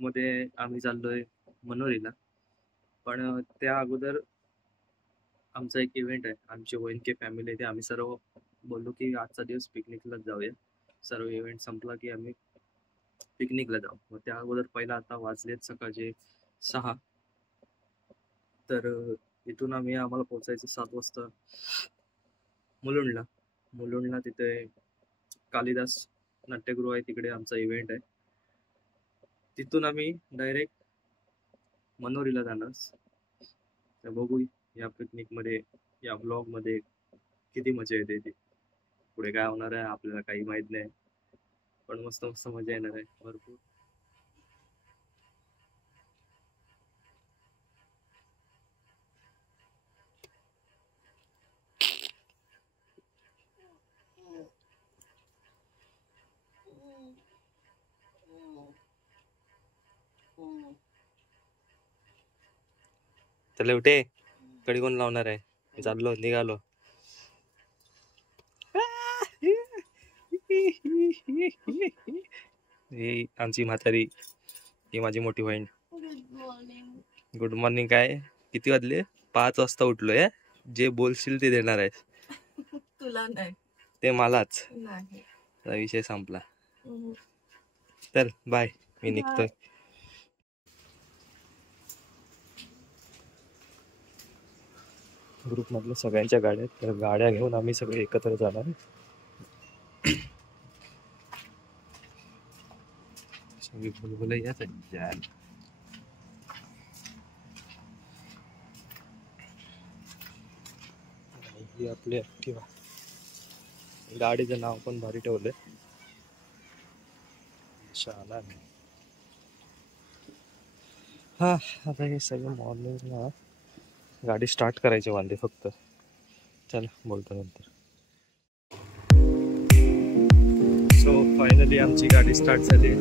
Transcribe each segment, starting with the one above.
मध्ये आम्ही चाललोय मनोरीला. पण त्या अगोदर आमचा एक इव्हेंट आहे. आमची ONK फॅमिली आहे, ते आम्ही सर्व बोललो की आजचा दिवस पिकनिकलाच जाऊया. सर्व इव्हेंट संपला की आम्ही पिकनिकला जाऊ. मग त्या अगोदर पहिला आता वाजलेत सकाळचे 6. तर इथून आम्हाला पोहोचायचं 7 वाजता मुलुंडला. मुलुंडला तिथे कालिदास नाट्यगृह आहे, तिकडे आमचा इव्हेंट आहे. तिथून आम्ही डायरेक्ट मनोरीला जाणार. तर बघू या पिकनिक मध्ये, या ब्लॉग मध्ये किती मजा येते ती. पुढे काय होणार आहे आपल्याला काही माहित नाही, पण मस्त मस्त मजा येणार आहे भरपूर. चल उठे, कडी कोण लावणार आहे? चाललो, निघालो. ही आमची म्हातारी, ही माझी मोठी बहीण. Good morning. काय किती वाजले? 5 वाजता उठलोय. जे बोलशील ते देणार आहे. तुला नाही, ते मलाच. नाही. विषय संपला. चल बाय, मी निघतोय. ग्रुप मधल्या सगळ्यांच्या गाड्या, तर गाड्या घेऊन आम्ही सगळे एकत्र जाणार. सगळी भुलभुल याच आहे. ही आपली ऍक्टिवा. गाडीचं नाव पण भारी ठेवलंय, शाला. हा, आता हे सगळं मॉर्निंगला गाडी स्टार्ट करायची वांदे फक्त. चला बोलतो नंतर. सो फायनली आमची गाडी स्टार्ट झाली.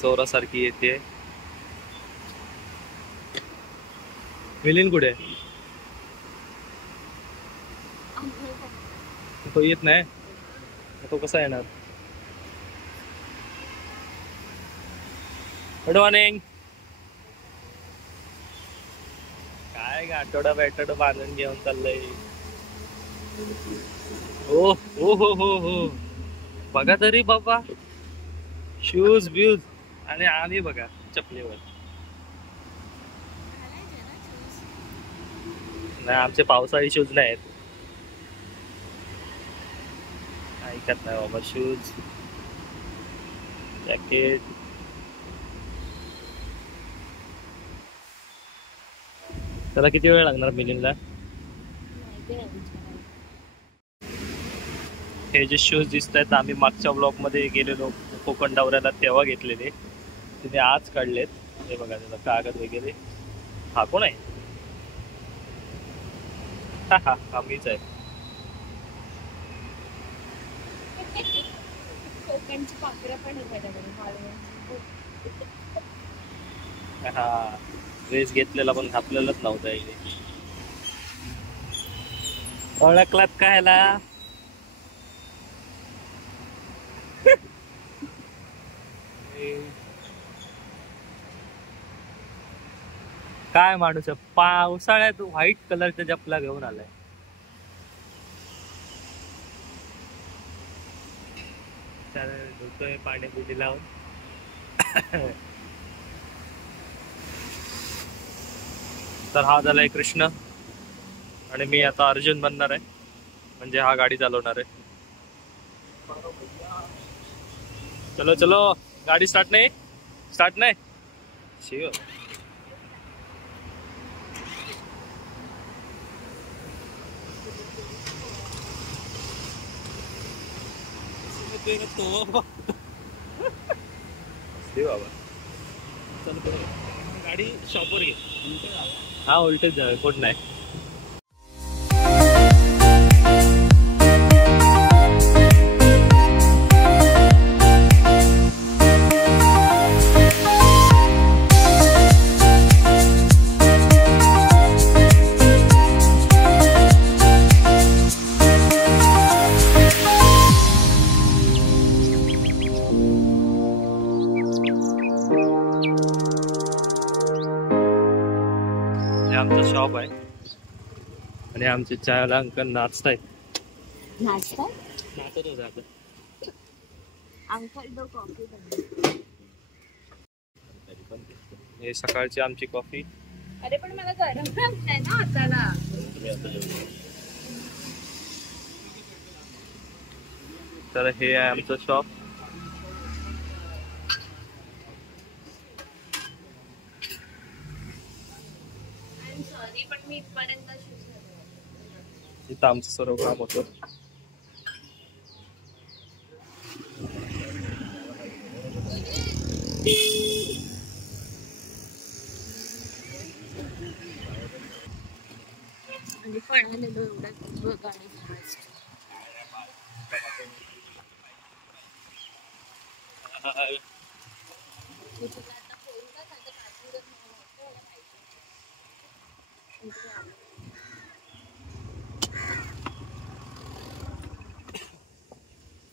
चोरासारखी येते. मिलिंद कुठे? तो येत नाही. तो कसा येणार? Good morning. काय गाठोडा बॅटोडा बांधून घेऊन चाललंय. हो हो हो हो हो, बघा तरी बाबा, शूज ब्यूज. आणि आम्ही बघा चपलीवर. नाही, आमचे पावसाळी शूज नाहीत. ऐकत नाही बाबा. Shoes, jacket. त्याला किती वेळ लागणार मिलिंदला? हे जे शूज दिसत आहेत, आम्ही मागच्या ब्लॉक मध्ये गेलेलो कोकण दौऱ्याला, तेव्हा घेतलेले. तिने आज काढलेत. हे बघा त्याचा कागद वगैरे. हा कोण आहे? हा मीच आहे. हा, ड्रेस घेतलेला पण घातलेलाच नव्हता इथे. ओळखलात का ह्याला? काय माणूस आहे, पावसाळ्यात व्हाईट कलरच्या चपला घेऊन आलाय. धुतोय पाणी बिडी लावून. तर हा झालाय कृष्ण. आणि मी आता अर्जुन बनणार आहे, म्हणजे हा गाडी चालवणार आहे. चलो चलो, गाडी स्टार्ट नाही शिव. बाबा चल गाडी शॉपवर घे. हा उलटच जावे, कोण नाही. आमचा शॉप आहे आणि आमचे चायवाला अंकल नाचतायत. नाचत होते आता. हे सकाळची आमची कॉफी. अरे पण मला गरम लागतंय ना हाताला. तर हे आहे आमचं शॉप. इथं आमचं सर्व काम होतं.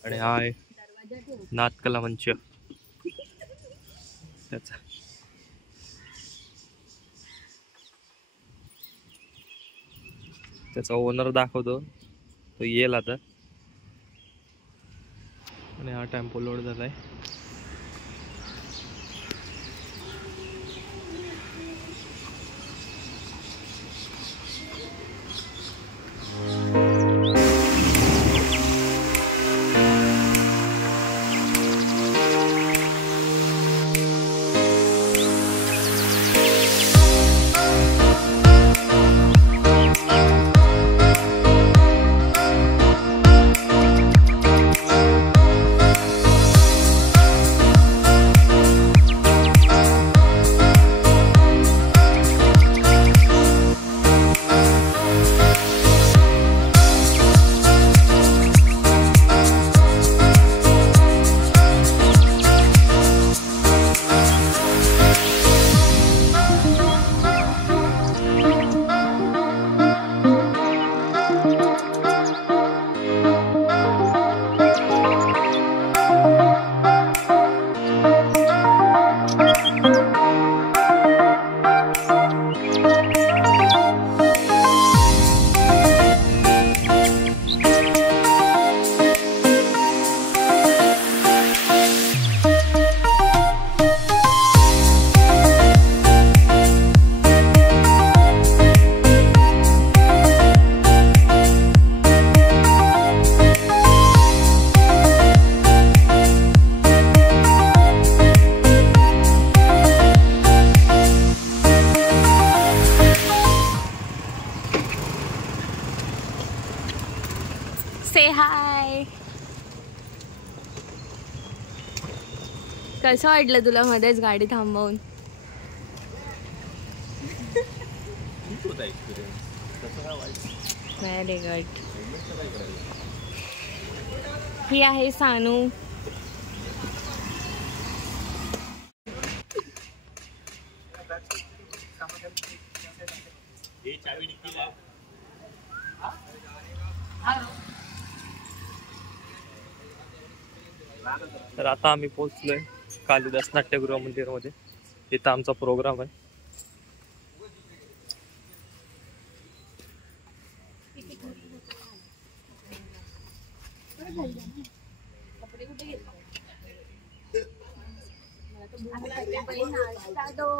आणि हा आहे नाथकला मंच. त्याचा ओनर दाखवतो, तो येईल आता. आणि हा टेम्पो लोड झालाय. हाय. कसं वाटलं तुला मध्येच गाडी थांबवून? Very good. ही आहे सानू. तर आता आम्ही पोहोचलोय कालिदास नाट्यगृह मंदिरमध्ये. इथं आमचा प्रोग्राम आहे.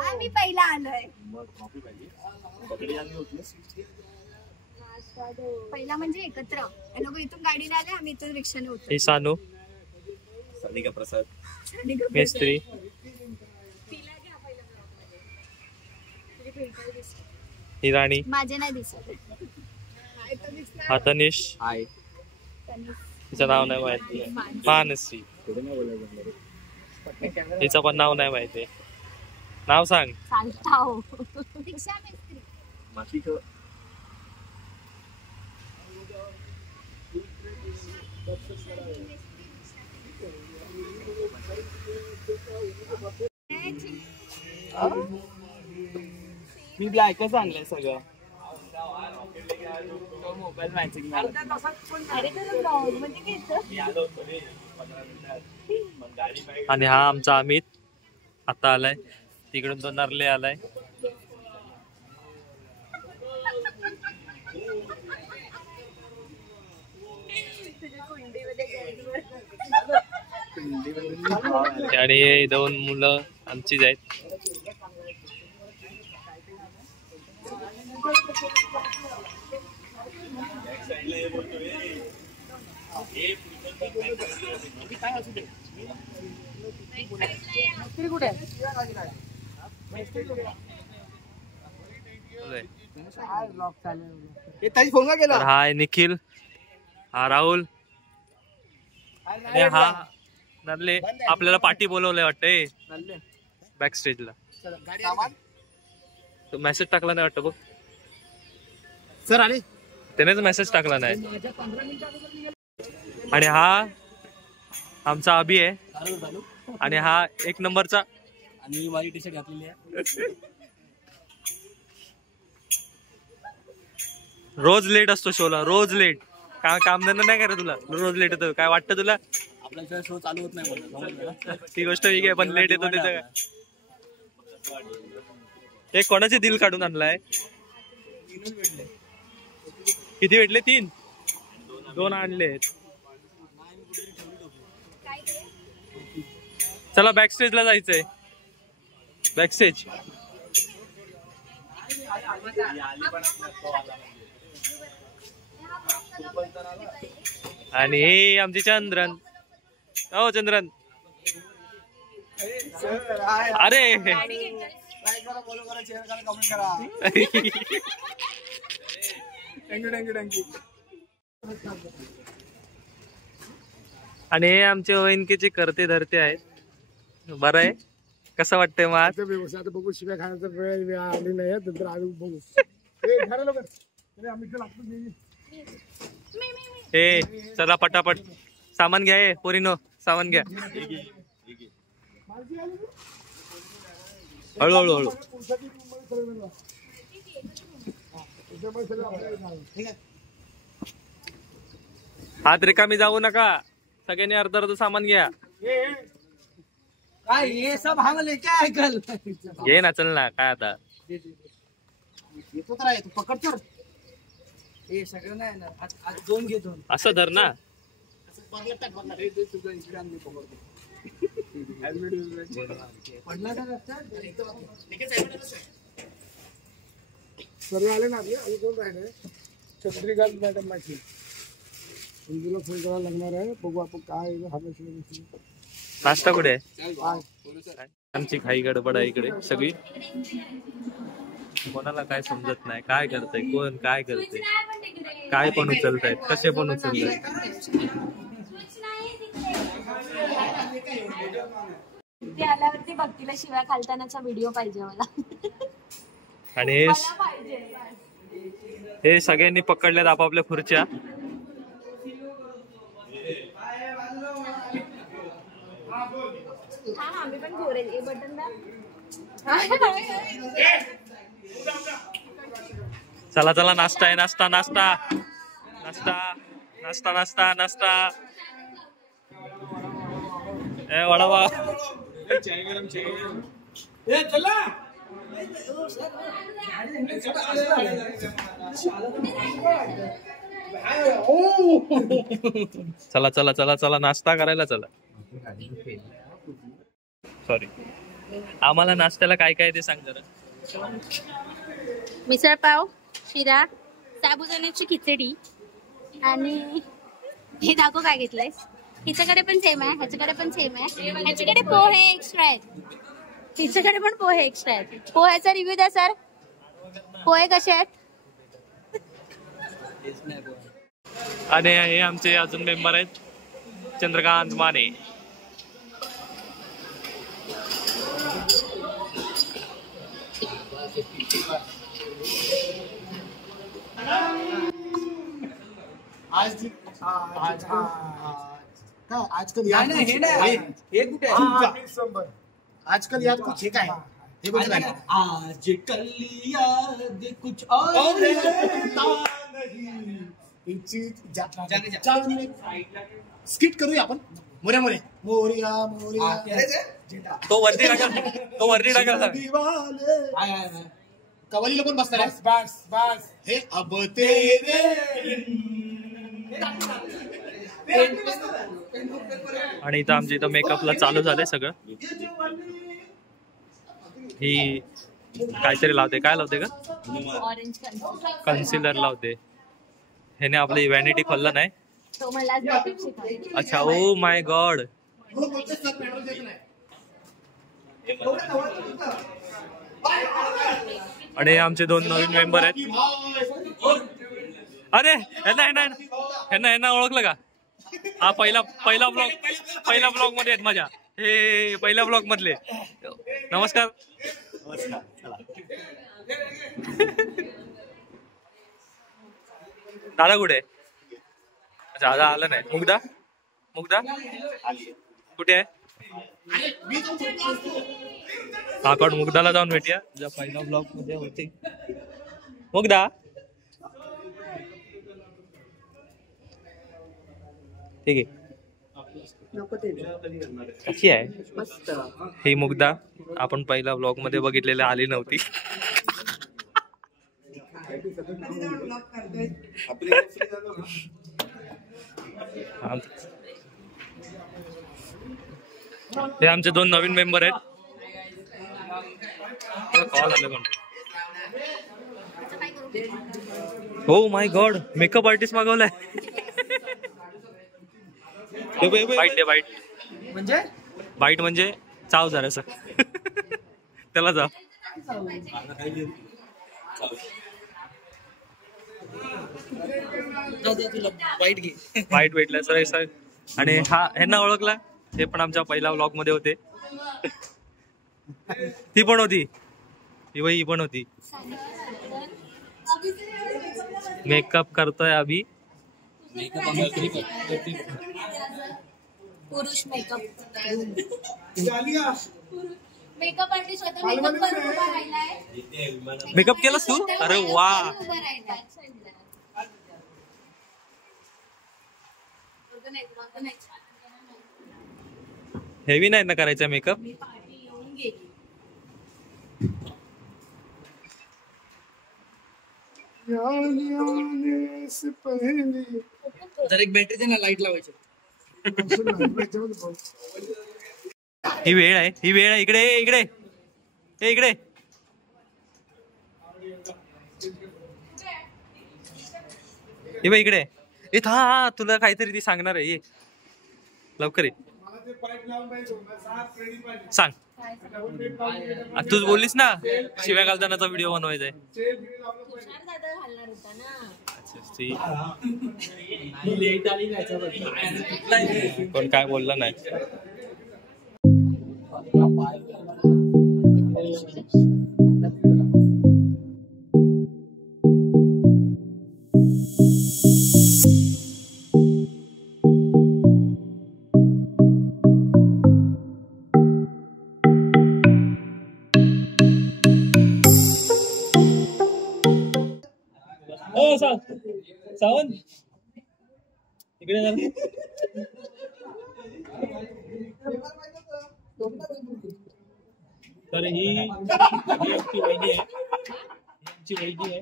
आम्ही पहिला आलोय. पहिला म्हणजे एकत्र हे लोक इथून गाडीने आले, आम्ही इथून रिक्षाने होतो. ही सानू, सनिका प्रसाद, मेस्त्री, ही राणी, माझे नाही दिसत. हा तनिष, हाय. तिचं नाव नाही माहिती. मानसी, तिचं पण नाव नाही माहिती. नाव सांग. चालताव. मातीचं मी ब्लॅकच आणलंय सगळं. मोबाईल मॅचिंग आणि हा आमचा अमित आता आलाय, तिकडून तो नरले आलाय. आणि हे दोन मुलं आमचीच आहेत. तर हा आहे निखिल, हा राहुल आणि हा नरले. आपल्याला पार्टी बोलवलंय वाटतंय बॅक स्टेजला. तो मेसेज टाकला नाही वाटतं बघ सर आले. त्यानेच मेसेज टाकला नाही. आणि हा आमचा अभि आहे आणि हा एक नंबरचा. आणि माझी टी शर्ट घातलेली आहे. रोज लेट असतो शोला, रोज लेट. कामधंदा नाही करा तुला, रोज लेट येतो. काय वाटतं तुला? आपल्या शो चालू होत नाही. ती गोष्ट वेगळी आहे, पण लेट येतो त्याचं काय. हे कोणाचे दिल काढून आणलाय? किती भेटले? 2 आणले. चला बॅक स्टेजला जायचंय. Back stage. आणि हे आमचे चंद्रन. हो चंद्रन. अरे आणि हे आमचे ओएनकेचे करते धरते आहेत. बरं आहे. कसं वाटतंय मग? आता बघू, शिव्या खाण्याचा वेळ आली नाही, नंतर आम्ही बघू. हे चला पटापट सामान घ्या. हे पोरीनो सामान घ्या. हळूहळू हळू. हात रिकामी जाऊ नका. सगळ्यांनी अर्ध अर्ध सामान घ्या. काय हे सब हम लेके आए कल. घे ना, चल ना. काय आता येतो तर आहे, तू पकड तर. हे सगळं नाही ना, आज 2 घे 2. असं धर ना. सर्व आले ना आपले. आणि कोण राहिले? चंद्रिकांत मॅडम माझी. तुला फोन करायला लागणार आहे. बघू आपण काय नाश्ता कुठे आहे? आमची घाई गडबड आहे इकडे सगळी. कोणाला काय समजत नाही. काय करतंय कोण, काय करते, काय पण उचलतायत, कसे पण उचलतायत. ते आल्यावरती भक्तीला शिव्या खालतानाचा व्हिडिओ पाहिजे मला. आणि हे सगळ्यांनी पकडल्यात आपापल्या खुर्च्या. आम्ही पण घोरेल. ए बटन दाब. चला चला, नाश्ता आहे. नाश्ता नाश्ता नाश्ता नाश्ता नाश्ता नाश्ता. ए वडावा. चला चला चला चला, नाश्ता करायला चला. सॉरी, आम्हाला नाश्त्याला काय काय ते सांग जरा. मिसळ पाव, शिरा, साबुदाण्याची खिचडी आणि हे दाखव काय घेतलंयस. हिच्याकडे पण सेम आहे, ह्याच्याकडे पण सेम आहे, ह्याच्याकडे पोहे एक्स्ट्रा आहेत, हिच्याकडे पण पोहे एक्स्ट्रा आहेत. पोह्याचा रिव्ह्यू द्या सर. पोहे कसे आहेत? आणि हे आमचे अजून मेंबर आहेत, चंद्रकांत माने. आजकल नाही, नाही, हे नाही. हे कुठे आहे? आजकल याद कुछ हे काय हे बघ ना. आजकल याद कुछ और स्किट करूया आपण. मोऱ्या मोऱ्या मोरिया मोरिया तो वरती टाकला कवालीला पण बसणार आहे. बस बस हे अब तेरे आणि इथं आमच्या इथं मेकअपला चालू झालंय सगळं. ही काहीतरी लावते, काय लावते का? ऑरेंज कन्सिलर लावते. ह्याने आपली व्हॅनिटी खोललं नाही. तो मला आज makeup शिकवला. अच्छा, ओ माय गॉड. आणि आमचे 2 नवीन मेंबर आहेत. अरे ह्यांना ओळखलं का? हा पहिला ब्लॉग मध्ये आहेत माझ्या. हे पहिल्या ब्लॉग मधले. नमस्कार. दादा कुठे? अच्छा, दादा आला नाही. मुग्धा कुठे आहे? आपण मुग्धाला जाऊन भेटूया, ज्या पहिल्या ब्लॉग मध्ये होती. मुग्धा, ठीक आहे. कशी आहे ही मुग्धा? आपण पहिल्या ब्लॉग मध्ये बघितलेली आली नव्हती. हे आमचे 2 नवीन मेंबर आहेत. कॉल आलं कोण? हो माय गॉड, मेकअप आर्टिस्ट मागवलाय. बाईट म्हणजे चाव जरासं. त्याला जाव. वाईट भेटला सर. आणि ह्यांना ओळखला, ते पण आमच्या पहिल्या व्लॉग मध्ये होते. ती पण होती, ही पण होती. मेकअप करतोय अभि. पुरुष मेकअप आर्टिस्ट स्वतः मेकअप करून उभा राहिलाय. मेकअप केलास तू? अरे वा. हेवी नाही ना करायचा मेकअप? जर एक बॅटरी दे ना, लाईट लावायची. ही वेळ आहे. इकडे इकडे. हे बाई इकडे. हा तुला काहीतरी ती सांगणार आहे. ये लवकर ये. सांग. तूच बोललीस ना शिव्या घालतानाचा व्हिडिओ बनवायचा आहे. कोण काय बोललं नाही. सावंत इकडे जा. तर ही आमची वहिनी आहे.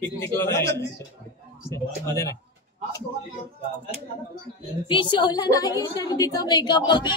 पिकनिकला मध्ये नाही. ती शोला नाही तर तिचा मेकअप बघा.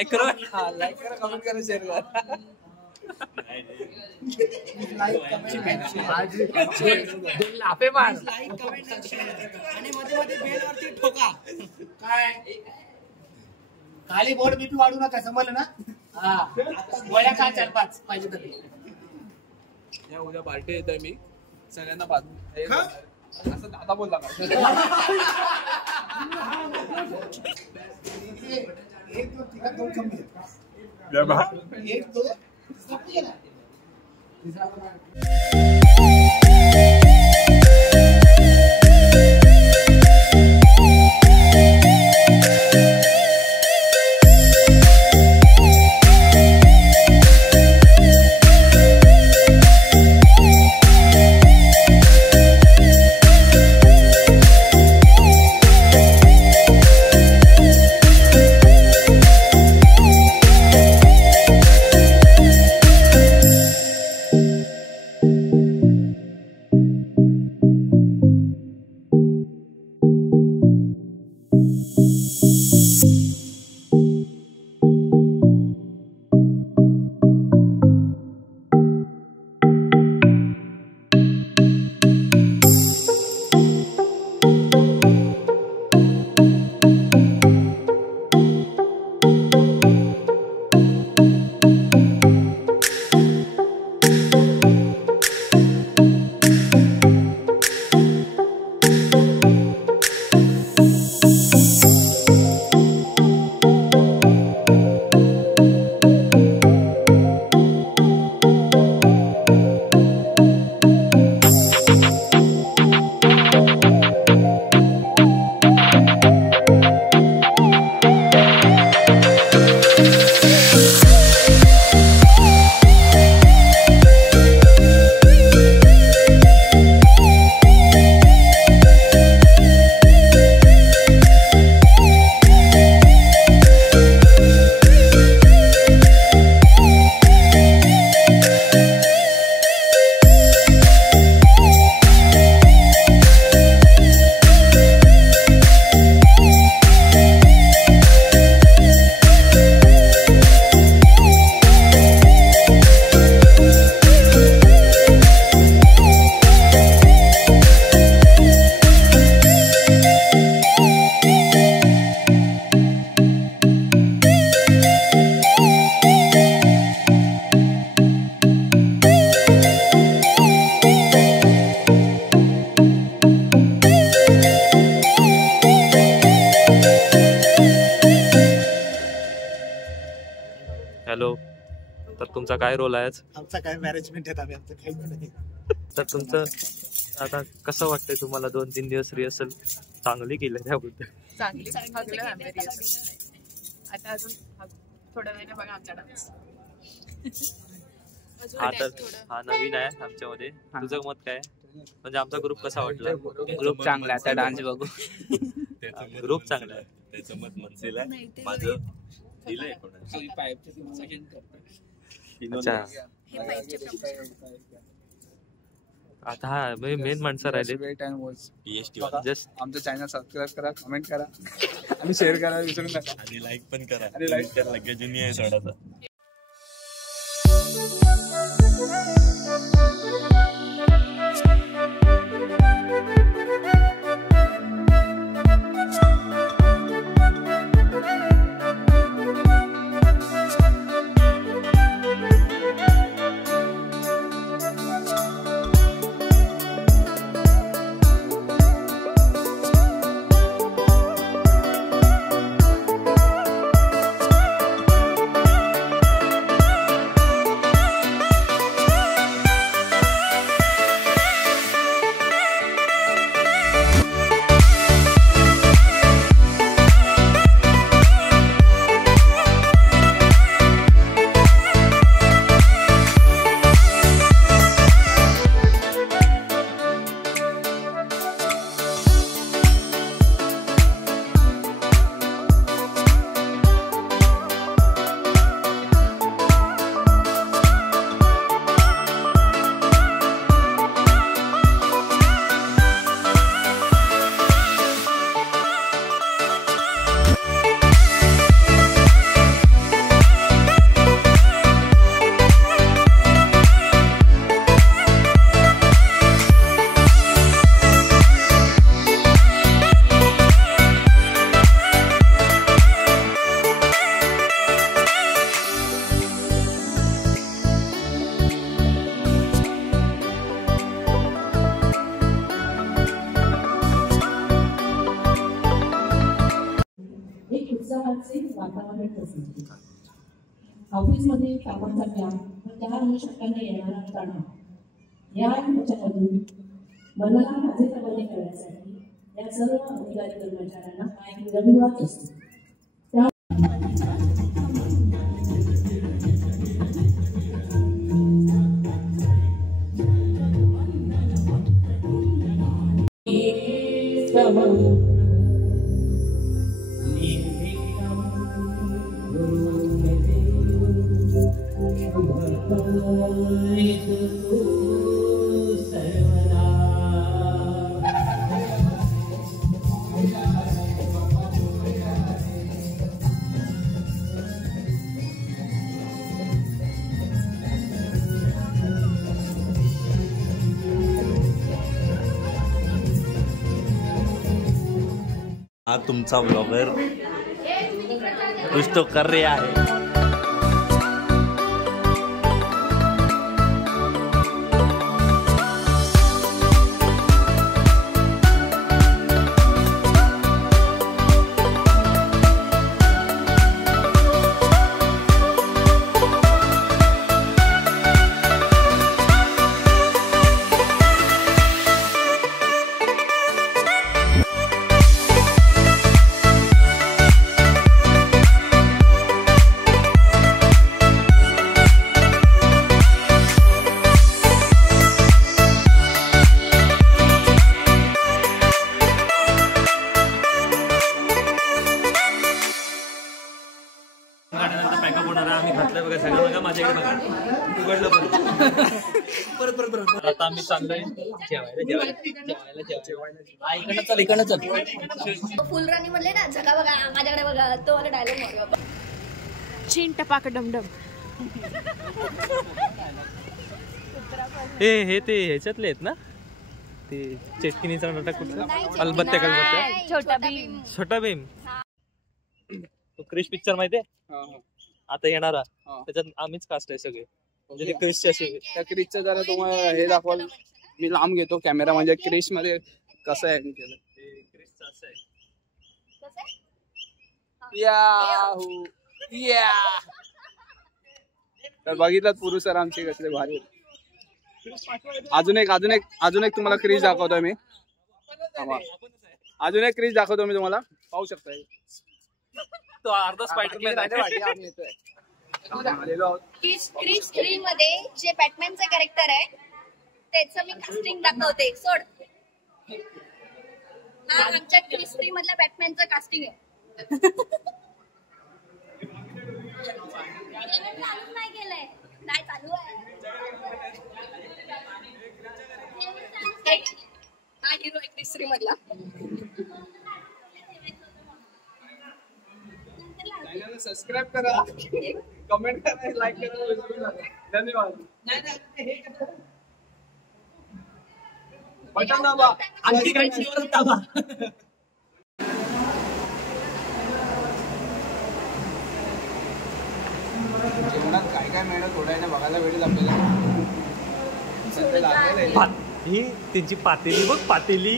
लाईक करो. लाईक करा, कमेंट करा, शेअर करा. लाईक कमेंट आणि मध्ये मध्ये बेल वरती ठोका. काय खाली बोर्ड बीपी वाढू नका, समजलं ना. हा आता गोळ्या खा 4-5 पाहिजे तर. या उद्या पार्टी येतोय मी सगळ्यांना बाजू असं दादा बोलला का? एक दो तिघा दोन कमी आहेत. एक दो हॅलो. तर तुमचा काय रोल आहे आज? आमचा काय मॅनेजमेंट आहे, आम्ही आमचं काही नाही. तर तुमचं आता कसं वाटतंय तुम्हाला? 2-3 दिवस रिहर्सल चांगली केली त्याबद्दल? चांगली आता अजून थोड्या वेळाने बघा आमचा डान्स. हा तर हा नवीन आहे आमच्यामध्ये. तुझं मत काय? म्हणजे आमचा ग्रुप कसा वाटला? ग्रुप चांगला आहे, आता डान्स बघू. ग्रुप चांगला आहे. त्याचं मत मनसेल आहे, माझं दिलंय अच्छा. आता हा मेन माणसं राहिले. जस्ट आमचं चॅनल सबस्क्राईब करा, कमेंट करा आणि शेअर करा विसरू नका. आणि लाईक पण करा. आणि लाईक करा लगेच आहे थोडासा. प्रकारचे वातावरण तसे ऑफिसमध्ये कामाचा व्याप व त्या अनुषंगाने येणारा तणाव या ह्याच्यामधून मनाला ताजेतवाने करण्यासाठी या सर्व अधिकारी कर्मचाऱ्यांना हा एक रविवार असतो. हा तुमचा व्लॉगर कुछ तो कर रहा है. पॅकअप होणार आहे. आम्ही घातलंय बघा सगळं बघा माझ्याकडे बघा उघडलं परत परत परत परत आता आम्ही चाललोय जेवायला. इकडनं चल इकडनं चल. फुल राणी म्हणले ना जगा बघा माझ्याकडे बघा तो मला डायलॉग चिन टपाक डमडम. हे ते ह्याच्यातले आहेत ना ते चेटकिनीचा नाटक कुठला अलबत्त्या कलबत्त्या छोटा भीम तो क्रिश पिक्चर माहितीये आता येणारा त्याच्यात आम्हीच कास्ट आहे सगळे म्हणजे ते क्रिशचे असे. त्या क्रिशचं जरा तुम्हाला हे दाखवाल मी लांब घेतो कॅमेरा म्हणजे क्रिश मध्ये कसं आहे केलं ते क्रिशचं असं आहे. तर बघितलं पुरुष सर आमचे कसले भारी. अजून एक तुम्हाला क्रिश दाखवतोय मी. अजून एक क्रिश दाखवतो मी तुम्हाला पाहू शकता. तो अर्धा स्पायडरमॅन आहे. क्रिश 3 मध्ये जे बॅटमॅनचं कॅरेक्टर आहे त्याचं मी कास्टिंग दाखवते. सोड हा आमच्या क्रिश 3 मधल्या बॅटमॅनचं कास्टिंग आहे. नाही केलंय नाही चालू आहे. हा हिरो आहे क्रिश 3 मधला. सबस्क्राईब करा कमेंट करा लाईक करा धन्यवाद. बटन दाबा आणखी घंटीवर दाबा. जेवणात काय काय मिळणं थोड्याने बघायला भेटेल आपल्याला. ही त्यांची पातेली बघ पातेली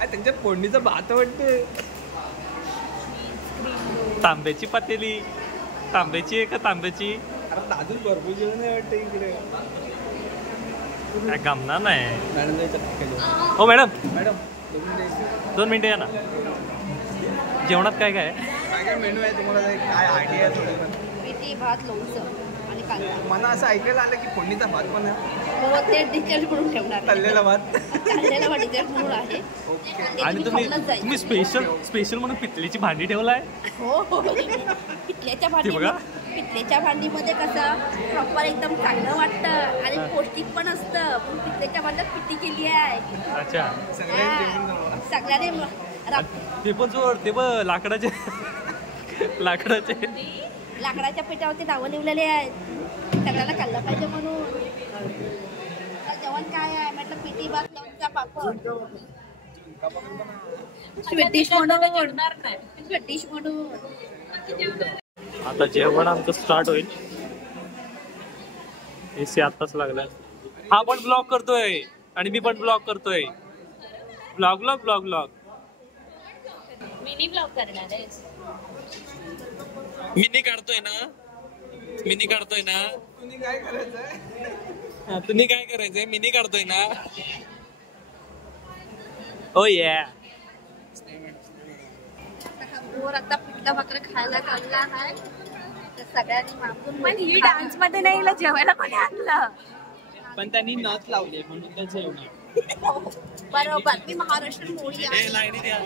त्यांच्या फोडणीचा भात वाटते. तांब्याची पातेली तांब्याची आहे का तांब्याची. अरे अजून भरपूर जेवण आहे वाटतं इकडे. काय गमना नाही. हो मॅडम 2 मिनिटं या ना. जेवणात काय काय काय मेनू आहे तुम्हाला काय आयडिया आहे थोडी. पिठी भात लोणचं आणि कांदा. मला असं ऐकायला आलं की फोडणीचा भात पण आहे. ते डिटेल्स म्हणून ठेवणार. तळलेला भात डिटेल्स म्हणून आहे. आणि तुम्ही स्पेशल म्हणून पितळीची भांडी ठेवलाय. हो पितलेच्या भांडीमध्ये कसं प्रॉपर एकदम चांगलं वाटतं आणि पौष्टिक पण असतं. पण पितलेच्या भांड्यात पिठी केली आहे. अच्छा सगळ्याने ते पण ते पण लाकडाचे लाकडाच्या पिठावरती नावं लिहिलेले आहेत. सगळ्याला खाल्लं पाहिजे म्हणून. जेवण काय आहे म्हटलं पिठी भात लोणचा पापड स्वीटिश म्हणून. आता जेवण आमचं स्टार्ट होईल. एसी आताच लागलाय. हा पण ब्लॉग करतोय आणि मी पण ब्लॉग करतोय. ब्लॉग मिनी ब्लॉग करणार आहे. मिनी काढतोय ना मिनी काढतोय ना तुम्ही काय करायचंय तुम्ही काय करायचंय मिनी काढतोय ना ओ ये आता पिठला भाकर खायला चालला आहे तर सगळ्यांनी मागून पण ही डान्स मध्ये नाही हिला जेवायला कोणी आणलं पण त्यांनी नथ लावली म्हणून त्या जेवणार बरोबर मी महाराष्ट्र मोडी आहे लाईनी द्या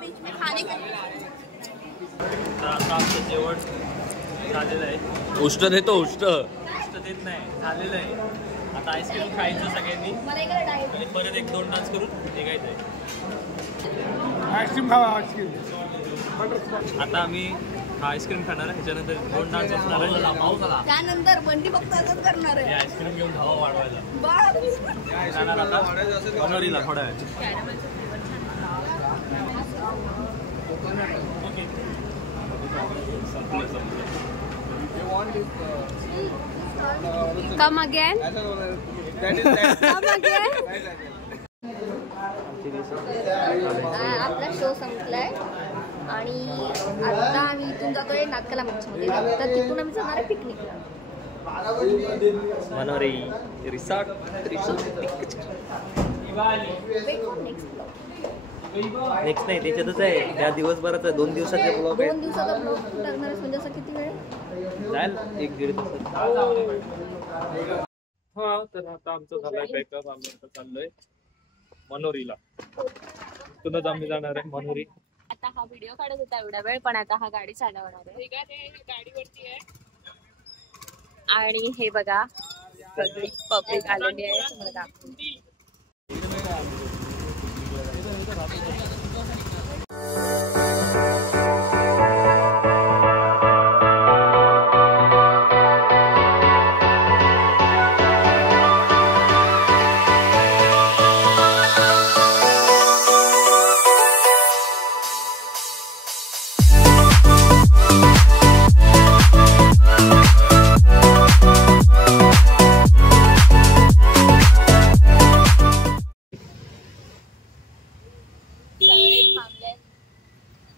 बीच में खाने का आता आमचं जेवण झालेलं आहे उष्ट देतो उष्ट उष्ट देत नाही झालेलं आहे आता आईस्क्रीम खायचं सगळ्यांनी आणि परत 1-2 डान्स करून निघायचं आहे आईस्क्रीम खावा आईस्क्रीम आता आम्ही आईस्क्रीम खाणार आहे ह्याच्यानंतर 2 डान्स असणार आहे त्यानंतर बंडी फक्त असंच करणार आहे आईस्क्रीम घेऊन धावा वाढवायला बाप. जाणार आता बनवरीला थोड्या वेळ Come again. Come again. आपला शो संपलाय आणि आता आम्ही इथून जातोय नाटकाला मच्छमध्ये तर तिथून आम्ही जाणार आहे पिकनिकला मनोरी रिसॉर्ट नेक्स्ट नाही त्याच्यातच आहे त्या दिवसभराचा 2 दिवसाचे ब्लॉग 2 दिवसाचा ब्लॉग टाकणार आहे म्हणजे असं किती वेळ जाईल 1-1.5 तास हा तर आता आमचं झालंय पॅकअप आम्ही आता चाललोय मनोरीला तिथूनच आम्ही जाणार आहे मनोरी आता हा व्हिडिओ काढत होता एवढा वेळ पण आता हा गाडी चालवणार आहे गाडीवरती आहे आणि हे बघा सगळी पब्लिक आलेली आहे तुम्हाला दाखवते.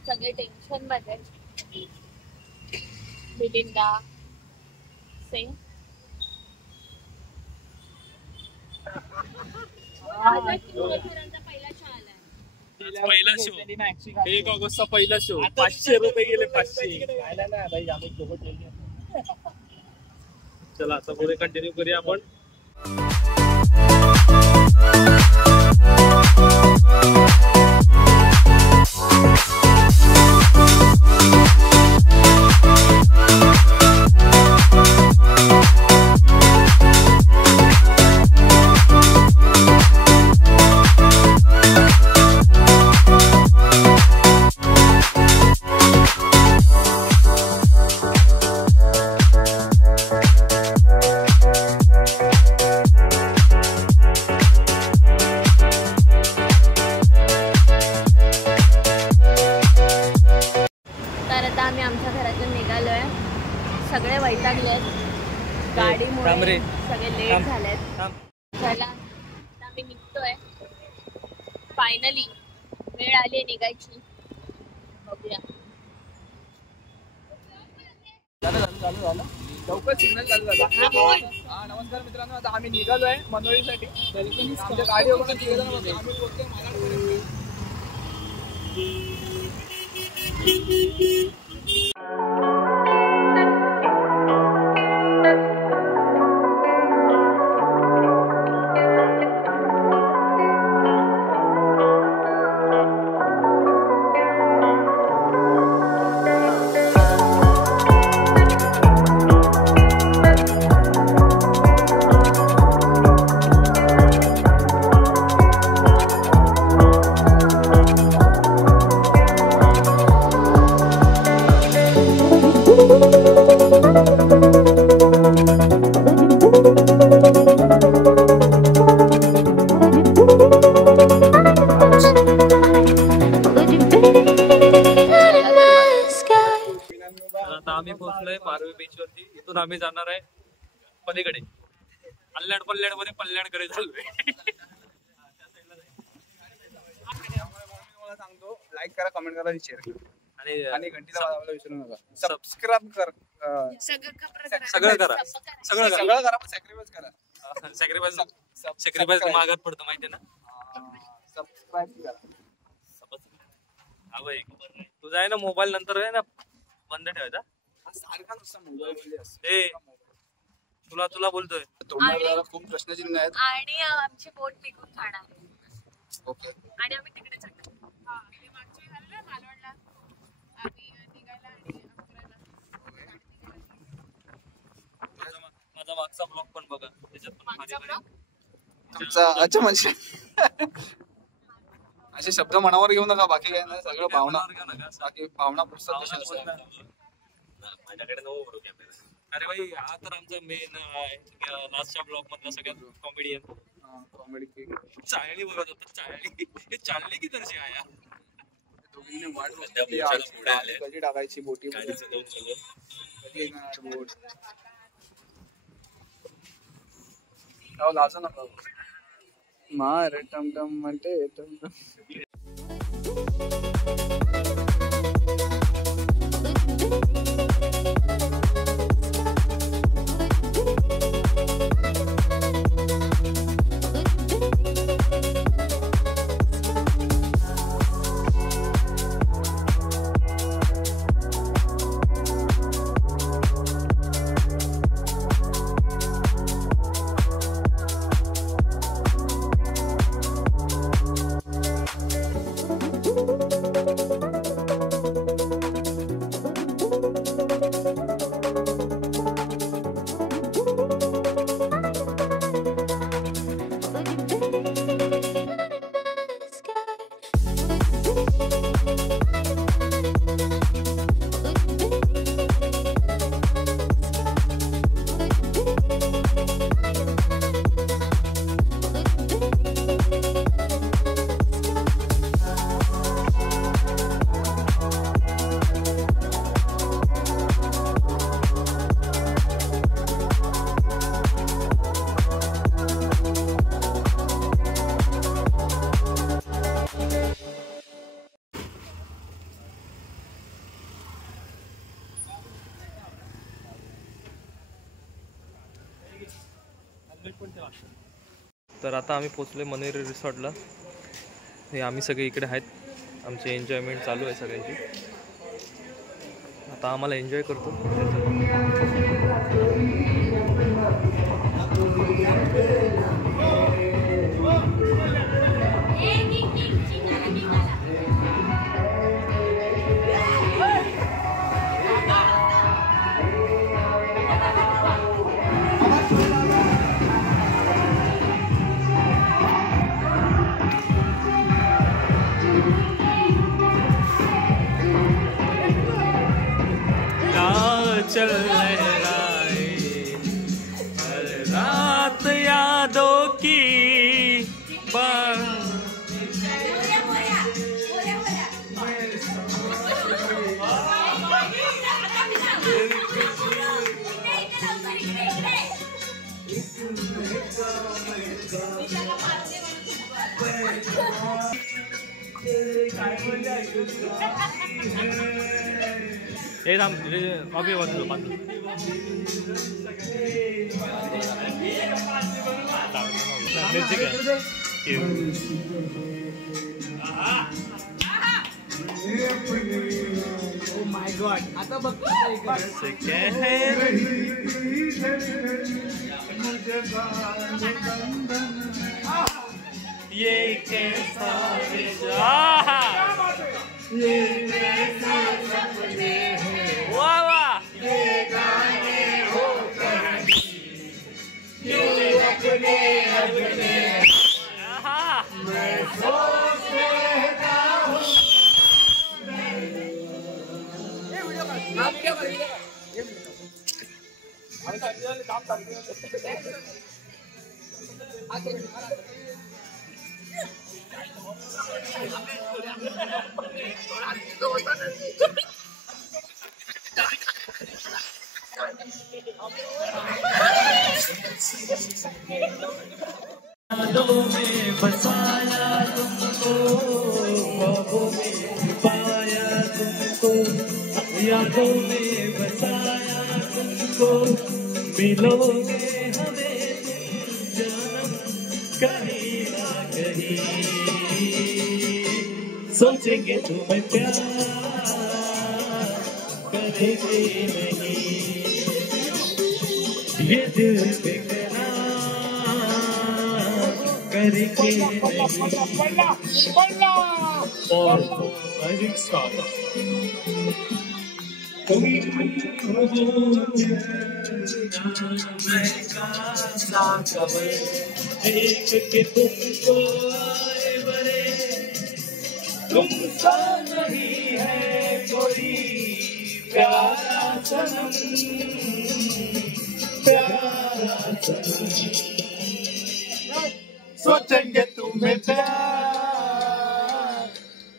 सगळे टेन्शन मध्ये बिलिंदा से पहिला शो 1 ऑगस्टचा पहिला शो 500 रुपये गेले 500 चला आता पुढे कंटिन्यू करूया आपण सगळे वैतागले आहेत गाडीमुळे सगळे लेट झालेत चला आता आम्ही निघतोय फायनली वेळ आली निघायची बघूया लवकर सिग्नल चालू झाला हा नमस्कार मित्रांनो आता आम्ही निघालोय मनोरीसाठी आमच्या गाडीवर आम्ही पोहोचलोय मारवी बीच वरती इथून आम्ही जाणार आहे पलीकडे अल्ल्याड पल्ल्याड मध्ये पल्ल्याडकडे चाललोय सांगतो लाईक करा कमेंट करा शेअर करा आणि घंटीला वाजवायला विसरू नका. सबस्क्राईब कर. सगळं करा सगळं करा पण सॅक्रिफाईस करा. सॅक्रिफाईस मागात पडतो माहिती ना. सबस्क्राईब करा. हा भाई तुझा आहे ना मोबाईल नंतर आहे ना बंद ठेवायचा. सारखा नुसता मोबाईल ए तुला बोलतोय. तोंडाला खूप प्रश्नचिन्ह आहेत. आणि आमची बोट निघून जाणार आहे. ओके. आणि आम्ही तिकडे जाणार. माझा मागचा ब्लॉग पण बघा त्याच्यात पण तुमचा अच्छा म्हणजे असे शब्द मनावर घेऊ नका. बाकी काय नाही सगळं भावना. बाकी भावना पुस्तक माझ्याकडे नको कॅमेरा. अरे भाई हा तर आमचा मेन लास्टच्या ब्लॉग मधला सगळ्यात कॉमेडियन. कॉमेडी चाळणी बघत होता. चाळणी हे चालली की तशी आया दोघींनी वाट बघितली कधी टाकायची बोटी कधी बोट. लाजू नका. मार टमटम म्हणते टमटम. तर आता आम्ही पोचलोय मनेरी रिसॉर्टला. हे आम्ही सगळे इकडे आहेत. आमची एन्जॉयमेंट चालू आहे सगळ्यांची. आता आम्हाला एन्जॉय करतो. चल लहराए हर रात यादों की ए राम कॉफी वाजलो मिरची काय ओ माय गॉड. आता बघ ये कैसा वाह वाह में बसाया तुमको, ख्वाबों में पाया तुमको. आंखों में बसाया तुमको, मिलोगे हमें जानम कहीं ना कहीं, सोचेंगे तुम्हें प्यार करेंगे नहीं, ये दिल बेकरार करेंगे नहीं। और म्यूजिक स्टार्ट। एक के तुमको आए बड़े, तुमसा नहीं है कोई प्यारा सनम, प्यारा सनम, सोचेंगे तुम्हें प्यार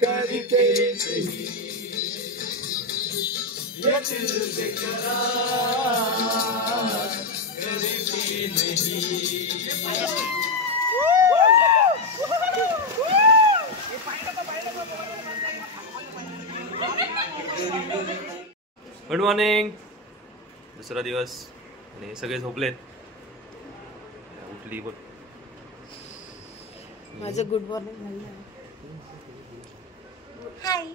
करके नहीं, ये दिल बेकरार करेंगे नहीं। Good morning. दुसरा दिवस आणि सगळे झोपलेत. उठली बघ. माझं गुड मॉर्निंग झालं. हाय.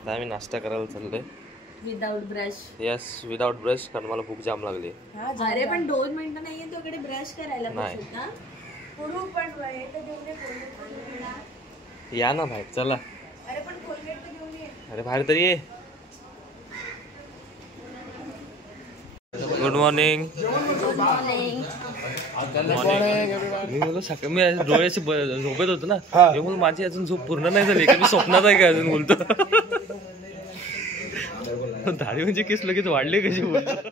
आता आम्ही नाश्ता करायला चाललोय. Without brush. Yes, without brush, कारण मला भूक जाम लागली. अरे पण 2 मिनिटं नाहीये तुझ्याकडे ब्रश करायला. नाही. पुरू पण वेळ तर घेऊन ये. या ना बाहेर, चला. अरे पण कोलगेट तर घेऊन ये. अरे बाहेर तरी ये. Good morning. मी बोललो सकाळी मी डोळ्याची झोपेत होतो ना, मी बोल माझी अजून झोप पूर्ण नाही झाली का, मी स्वप्नात आहे का अजून बोलतो. दाढी म्हणजे केस लगेच वाढले कशी बोलतो.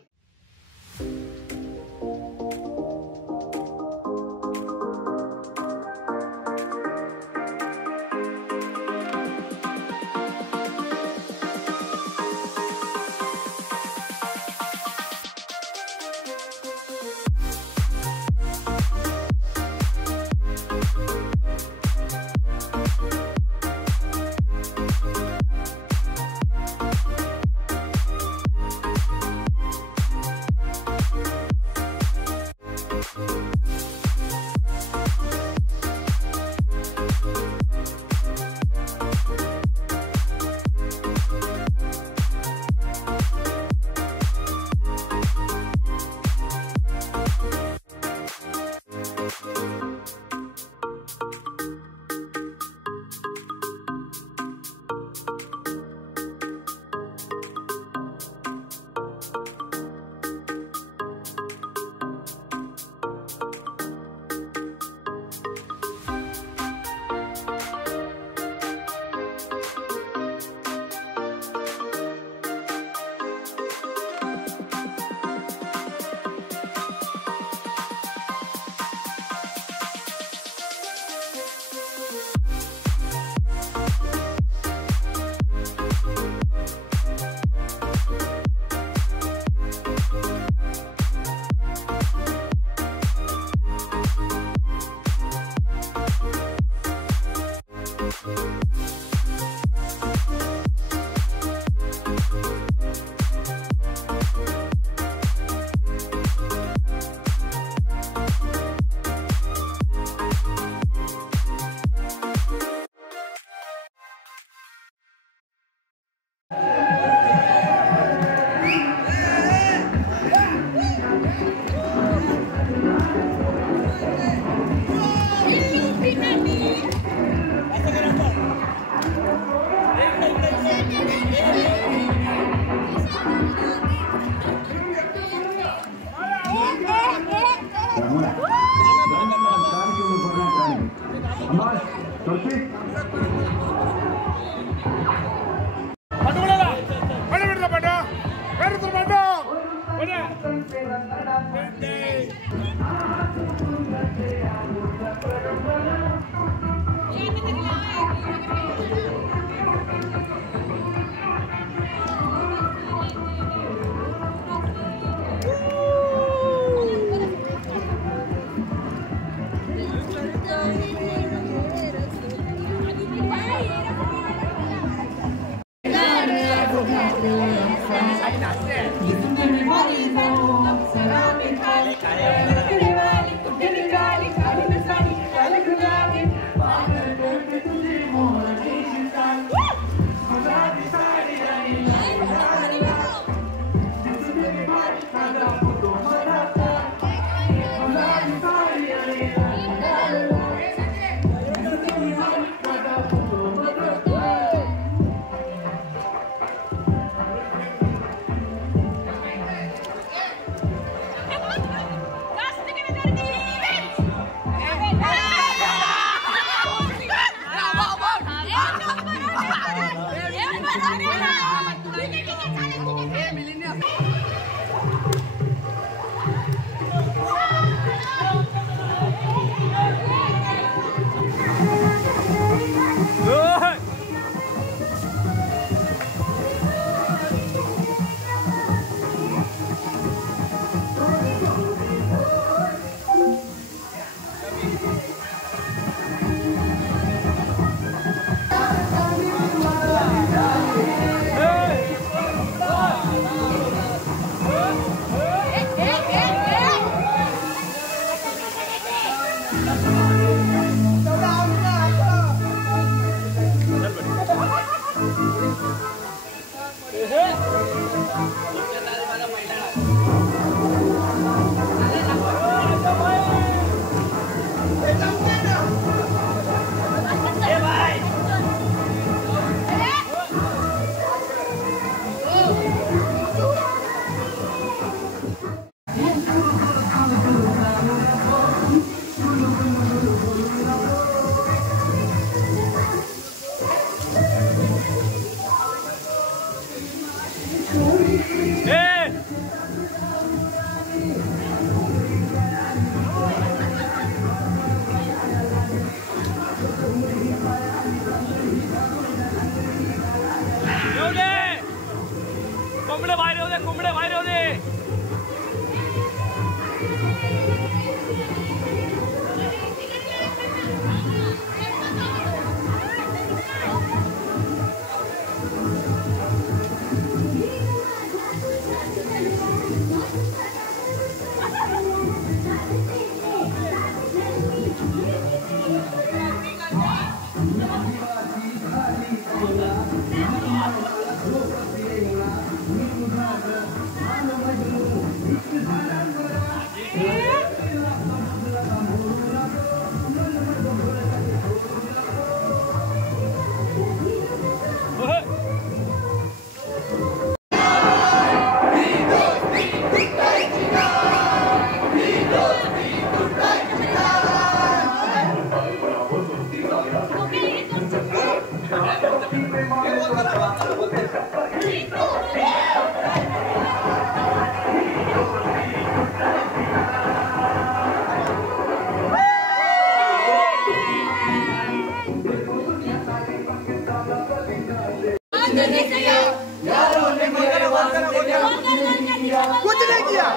किया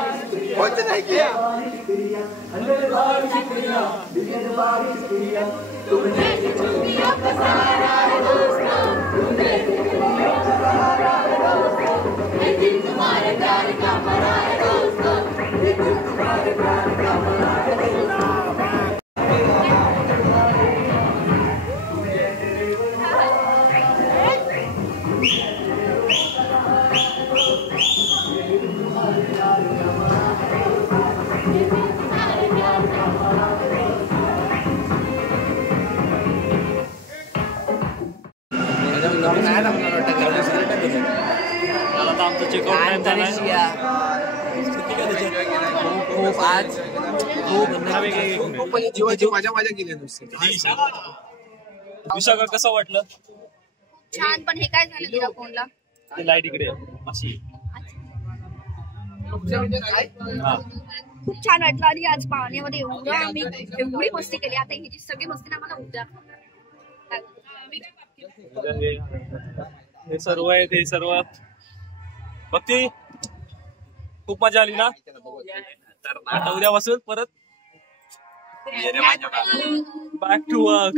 कुछ नहीं किया जीवाची मजा केली नुसती. विशाखा कसं वाटलं? छान. पण हे काय झालं तुला फोनला? ते लाईट इकडे अशी खूप छान वाटलं. आणि आज पाण्यामध्ये एवढं आम्ही एवढी मस्ती केली. आता ही जी सगळी मस्ती आम्हाला उद्या हे सर्व आहे ते सर्व भक्ती खूप मजा आली ना. आता उद्यापासून परत बॅक टू वर्क.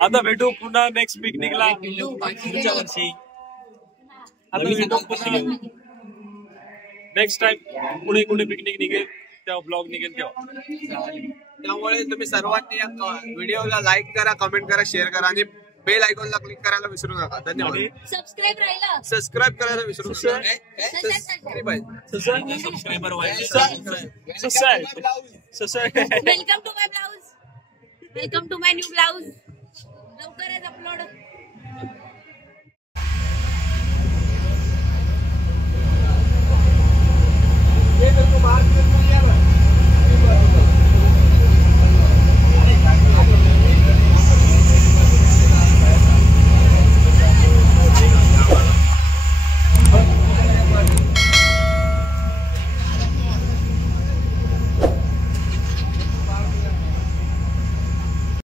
आता भेटू पुन्हा नेक्स्ट पिकनिकला पुढच्या वर्षी. आता भेटू पुन्हा नेक्स्ट टाइम. पुढे कुठे पिकनिक निघेल तेव्हा ब्लॉग निघेल तेव्हा. त्यामुळे तुम्ही सर्वांनी या व्हिडिओला लाईक करा, कमेंट करा, शेअर करा आणि बेल आयकॉनला क्लिक करायला विसरू नका. धन्यवाद. सबस्क्राईब करायला विसरू नका. Subscriber welcome to my blouse. Welcome to my new blouse. लवकरच अपलोड.